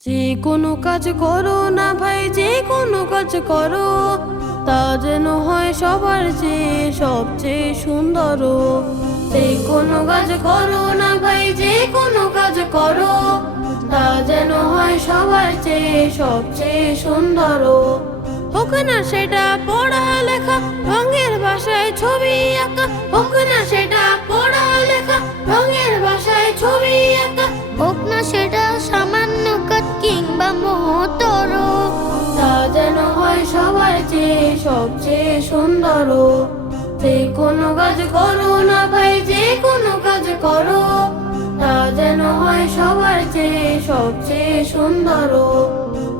যে কোনো কাজ করো না ভাই, যে কোনো কাজ করো, তা যেন হয় সবার চেয়ে সবচেয়ে সুন্দর। যে কোনো কাজ করো না ভাই, যে কোনো কাজ করো, তা যেন হয় সবার চেয়ে সবচেয়ে সুন্দর। হোক না সেটা পড়ালেখা, রঙের ভাষায় ছবি আঁকা, হোক না সেটা পড়ালেখা, রঙের ভাষায় ছবি আঁকা, হোক না সেটা সামান্য কাজ কিংবা মহতর, তা যেন হয় সবার চেয়ে সবচেয়ে সুন্দর। যে কোনো কাজ করো না ভাই, যে কোনো কাজ করো, তা যেন হয় সবার চেয়ে সবচেয়ে সুন্দর।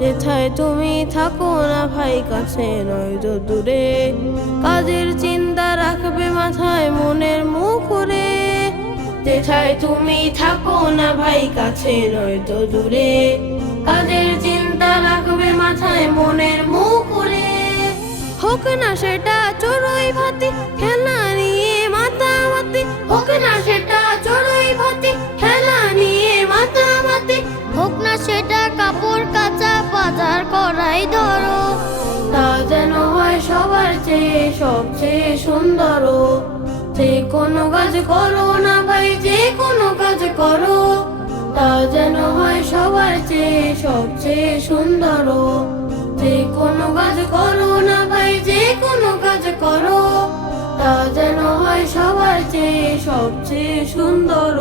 যেথায় তুমি থাকো না ভাই, কাছে নয় তো দূরে, কাজের চিন্তা রাখবে মাথায় মনের মুখরে। যেথায় তুমি থাকো না ভাই, কাছে নয় তো দূরে, কাজের চিন্তা রাখবে মাথায় মনের মুখরে। হোক না সেটা চড়ুই ভাতি, খেলা নিয়ে মাতামাতি, হোক না সেটা চড়ুই ভাতি, খেলা নিয়ে মাতামাতি, হোক না সেটা কাপড় কাচা বাজার করাই ধরো, তা যেন হয় সবার চেয়ে সবচেয়ে সুন্দর। যে কোনো কাজ করো না ভাই, যে কোনো কাজ করো, তা যেন হয় সবার চেয়ে সবচেয়ে সুন্দর। যে কোনো কাজ করো না ভাই, যে কোনো কাজ করো, তা যেন হয় সবার চেয়ে সবচেয়ে সুন্দর।